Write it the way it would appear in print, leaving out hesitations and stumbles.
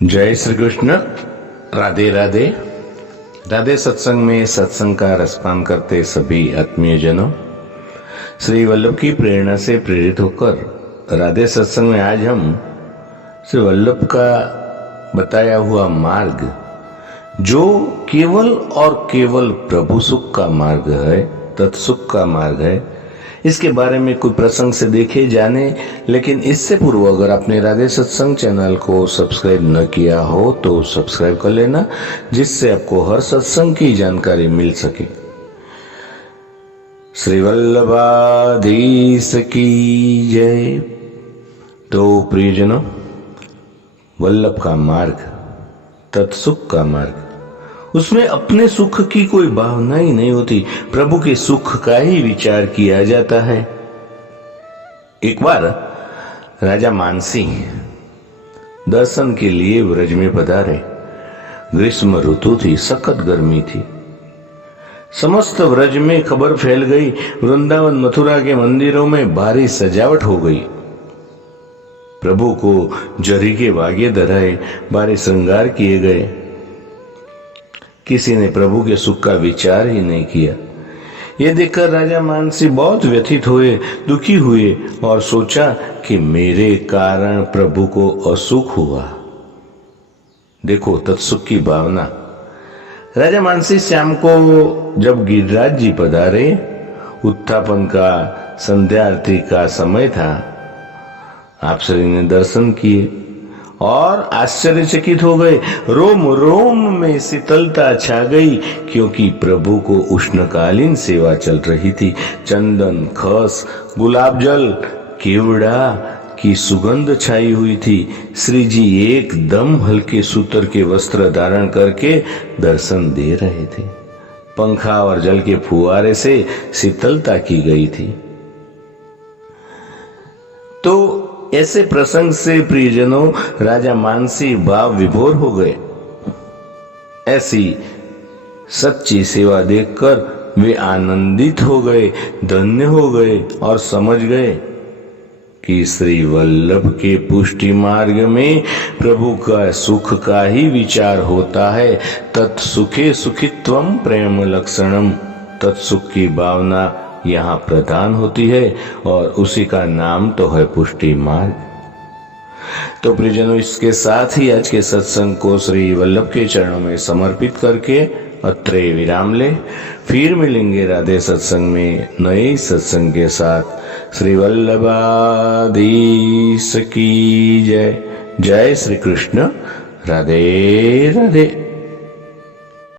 जय श्री कृष्ण। राधे राधे। राधे सत्संग में सत्संग का रसपान करते सभी आत्मीय जनों, श्री वल्लभ की प्रेरणा से प्रेरित होकर राधे सत्संग में आज हम श्री वल्लभ का बताया हुआ मार्ग, जो केवल और केवल प्रभु सुख का मार्ग है, तत्सुख का मार्ग है, इसके बारे में कोई प्रसंग से देखे जाने। लेकिन इससे पूर्व अगर आपने राधे सत्संग चैनल को सब्सक्राइब न किया हो तो सब्सक्राइब कर लेना, जिससे आपको हर सत्संग की जानकारी मिल सके। श्री वल्लभाधीश की जय। तो प्रियजनों, वल्लभ का मार्ग, तत्सुख का मार्ग, उसमें अपने सुख की कोई भावना ही नहीं होती, प्रभु के सुख का ही विचार किया जाता है। एक बार राजा मानसी दर्शन के लिए व्रज में पधारे। ग्रीष्म ऋतु थी, सखत गर्मी थी। समस्त व्रज में खबर फैल गई, वृंदावन मथुरा के मंदिरों में भारी सजावट हो गई। प्रभु को जरी के वागे धराए, भारी श्रृंगार किए गए। किसी ने प्रभु के सुख का विचार ही नहीं किया। यह देखकर राजा मानसी बहुत व्यथित हुए, दुखी हुए और सोचा कि मेरे कारण प्रभु को असुख हुआ। देखो तत्सुख की भावना। राजा मानसी शाम को जब गिरिराज जी पधारे, उत्थापन का, संध्या आरती का समय था, आप श्री ने दर्शन किए और आश्चर्यचकित हो गए। रोम रोम में शीतलता छा गई, क्योंकि प्रभु को उष्णकालीन सेवा चल रही थी। चंदन, खस, गुलाब जल, केवड़ा की सुगंध छाई हुई थी। श्री जी एकदम हल्के सूतर के वस्त्र धारण करके दर्शन दे रहे थे। पंखा और जल के फुवारे से शीतलता की गई थी। तो ऐसे प्रसंग से प्रियजनों राजा मानसी भाव विभोर हो गए। ऐसी सच्ची सेवा देखकर वे आनंदित हो गए, धन्य हो गए और समझ गए कि श्री वल्लभ के पुष्टि मार्ग में प्रभु का सुख का ही विचार होता है। तत्सुखे सुखित्वम प्रेम लक्षणम। तत्सुख की भावना यहाँ प्रदान होती है और उसी का नाम तो है पुष्टि मार्ग। तो प्रियजनों, इसके साथ ही आज के सत्संग को श्री वल्लभ के चरणों में समर्पित करके अत्रे विराम ले। फिर मिलेंगे राधे सत्संग में नए सत्संग के साथ। श्री वल्लभाधीश की जय। जय श्री कृष्ण। राधे राधे।